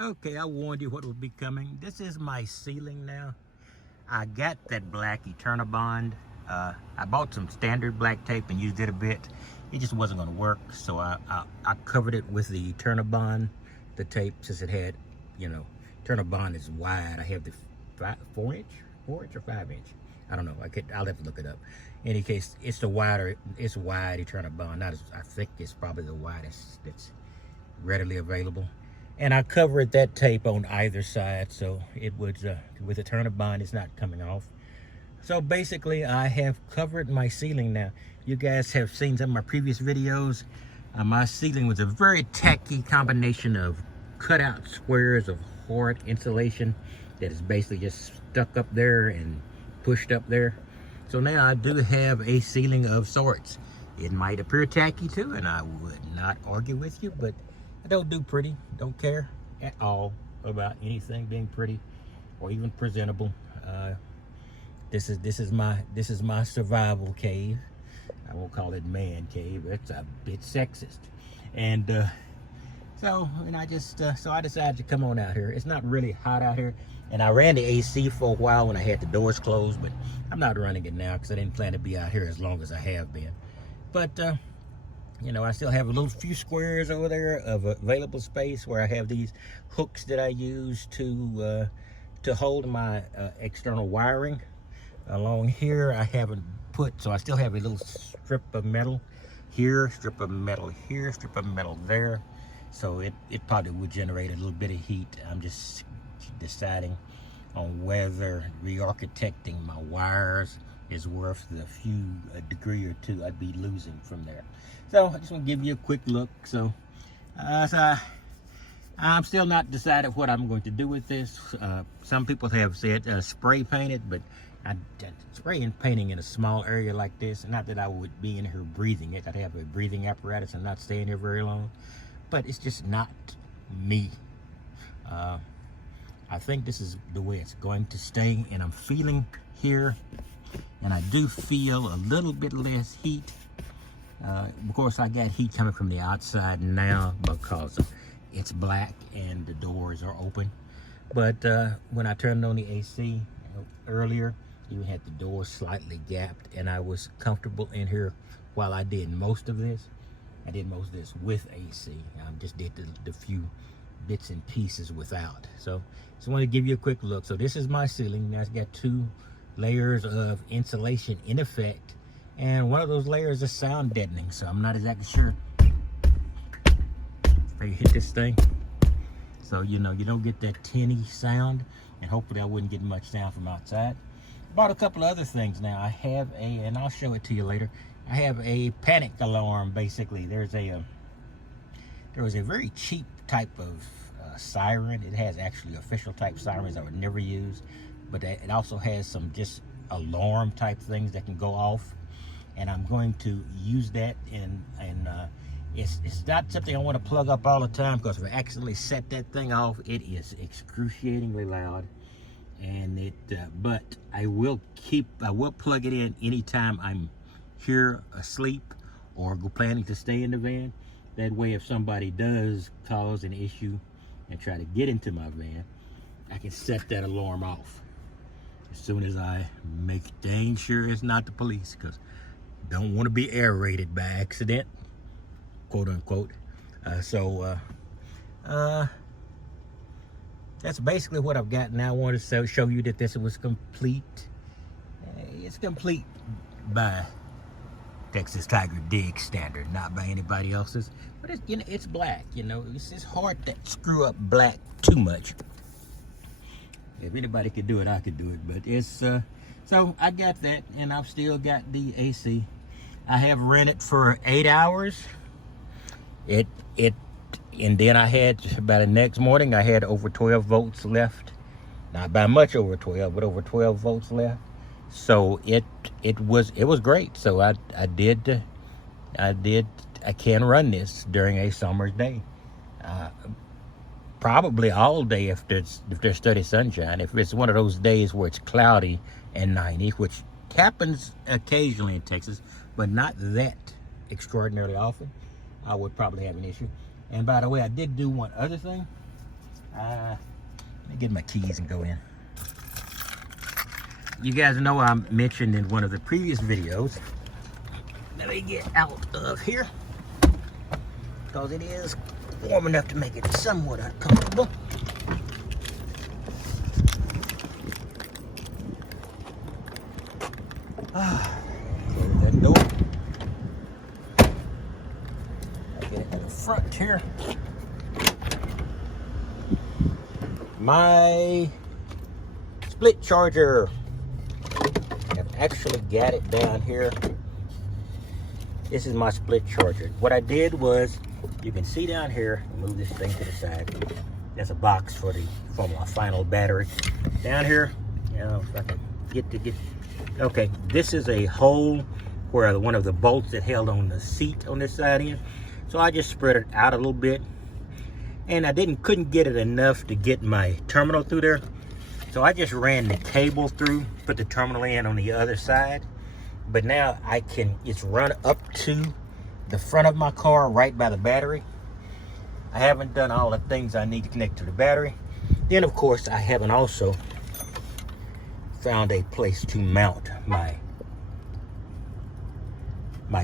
Okay, I warned you what would be coming. This is my ceiling now. I got that black Eternabond. I bought some standard black tape and used it a bit. It just wasn't going to work, so I covered it with the Eternabond, the tape, since it had, Eternabond is wide. I have the 4 inch or 5 inch. I don't know. I'll have to look it up. In any case, it's wide Eternabond. Not as, I think it's probably the widest that's readily available. And I covered that tape on either side, so it was, with the Eternabond, it's not coming off. So basically, I have covered my ceiling now. You guys have seen some of my previous videos. My ceiling was a very tacky combination of cutout squares of hard insulation that is basically just stuck up there and pushed up there. So now I do have a ceiling of sorts. It might appear tacky too, and I would not argue with you, but I don't care at all about anything being pretty or even presentable. This is my survival cave. I won't call it man cave. That's a bit sexist. And so I decided to come on out here. It's not really hot out here, and I ran the AC for a while when I had the doors closed, but I'm not running it now because I didn't plan to be out here as long as I have been. But I still have a little few squares over there of available space where I have these hooks that I use to hold my external wiring. Along here, I haven't put, so I still have a little strip of metal here, strip of metal here, strip of metal there. So it probably would generate a little bit of heat. I'm just deciding on whether re-architecting my wires is worth the few degree or two I'd be losing from there. So I just want to give you a quick look. So I'm still not decided what I'm going to do with this. Some people have said spray paint it, but spray and painting in a small area like this, not that I would be in here breathing it. I'd have a breathing apparatus and not staying here very long, but it's just not me. I think this is the way it's going to stay, and I'm feeling here, and I do feel a little bit less heat. Of course, I got heat coming from the outside now because it's black and the doors are open. But when I turned on the AC earlier, you had the doors slightly gapped, and I was comfortable in here while I did most of this. I did most of this with AC. I just did the few bits and pieces without. So just want to give you a quick look. So this is my ceiling. Now it's got 2 layers of insulation in effect, and one of those layers is sound deadening. So I'm not exactly sure if I hit this thing. So you don't get that tinny sound, and hopefully I wouldn't get much sound from outside. Bought a couple of other things now. I have and I'll show it to you later. I have a panic alarm. Basically, there was a very cheap type of siren. It has actually official type sirens I would never use, but it also has some just alarm type things that can go off, and I'm going to use that. And it's not something I want to plug up all the time, because if I accidentally set that thing off, it is excruciatingly loud. And but I will plug it in anytime I'm here asleep or planning to stay in the van. That way, if somebody does cause an issue and try to get into my van, I can set that alarm off as soon as I make dang sure it's not the police, because I don't want to be air raided by accident, quote unquote. That's basically what I've got now. I wanted to show you that this was complete. It's complete by Texas Tiger Dig standard, not by anybody else's. But it's black. It's hard to screw up black too much. If anybody could do it, I could do it. But it's so I got that, and I've still got the AC. I have rented for 8 hours. And then I had, by the next morning, I had over 12 volts left. Not by much over 12, but over 12 volts left. So it was great. So I can run this during a summer's day. Probably all day if there's steady sunshine. If it's one of those days where it's cloudy and 90, which happens occasionally in Texas, but not that extraordinarily often, I would probably have an issue. And by the way, I did do one other thing. Let me get my keys and go in. You guys know I mentioned in one of the previous videos. Let me get out of here, because it is warm enough to make it somewhat uncomfortable. Close that door. I get it to the front here. My split charger. I've actually got it down here. This is my split charger. What I did was, you can see down here, move this thing to the side. There's a box for my final battery. Down here, you know, if I can get. Okay, this is a hole where one of the bolts that held on the seat on this side in. So I just spread it out a little bit, and I couldn't get it enough to get my terminal through there. So I just ran the cable through, put the terminal in on the other side. But now it's run up to the front of my car right by the battery. I haven't done all the things I need to connect to the battery. Then of course I haven't also found a place to mount my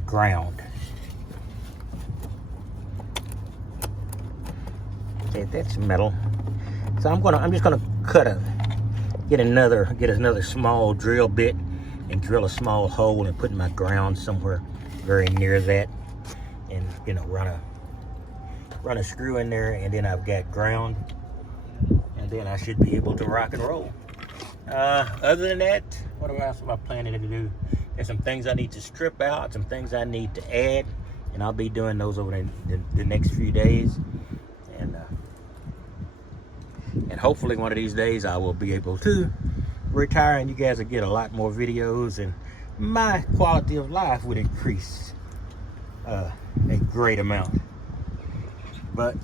ground. Okay, that's metal. So I'm just gonna get another small drill bit and drill a small hole and put my ground somewhere very near that, and you know, run a screw in there, and then I've got ground, and then I should be able to rock and roll. Other than that, what else am I planning to do? There's some things I need to strip out, some things I need to add, and I'll be doing those over the next few days, and hopefully one of these days I will be able to retire, and you guys will get a lot more videos, and my quality of life would increase a great amount. But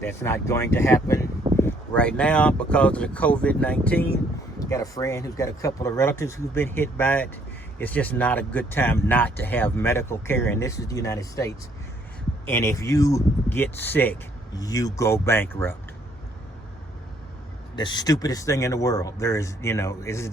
that's not going to happen right now because of the COVID-19. Got a friend who's got a couple of relatives who've been hit by it. It's just not a good time not to have medical care, and this is the United States. And if you get sick, you go bankrupt. The stupidest thing in the world. There is, you know, this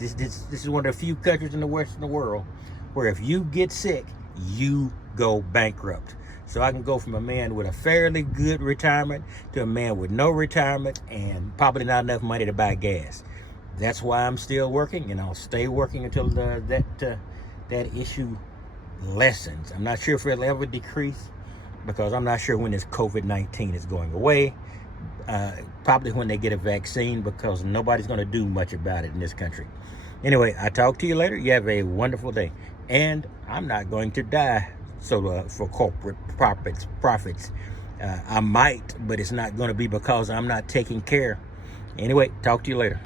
is one of the few countries in the Western world where if you get sick, you go bankrupt. So I can go from a man with a fairly good retirement to a man with no retirement and probably not enough money to buy gas. That's why I'm still working, and I'll stay working until that issue lessens. I'm not sure if it'll ever decrease, because I'm not sure when this COVID-19 is going away. Probably when they get a vaccine, because nobody's going to do much about it in this country. Anyway, I'll talk to you later. You have a wonderful day. And I'm not going to die for corporate profits. I might, but it's not going to be because I'm not taking care. Anyway, talk to you later.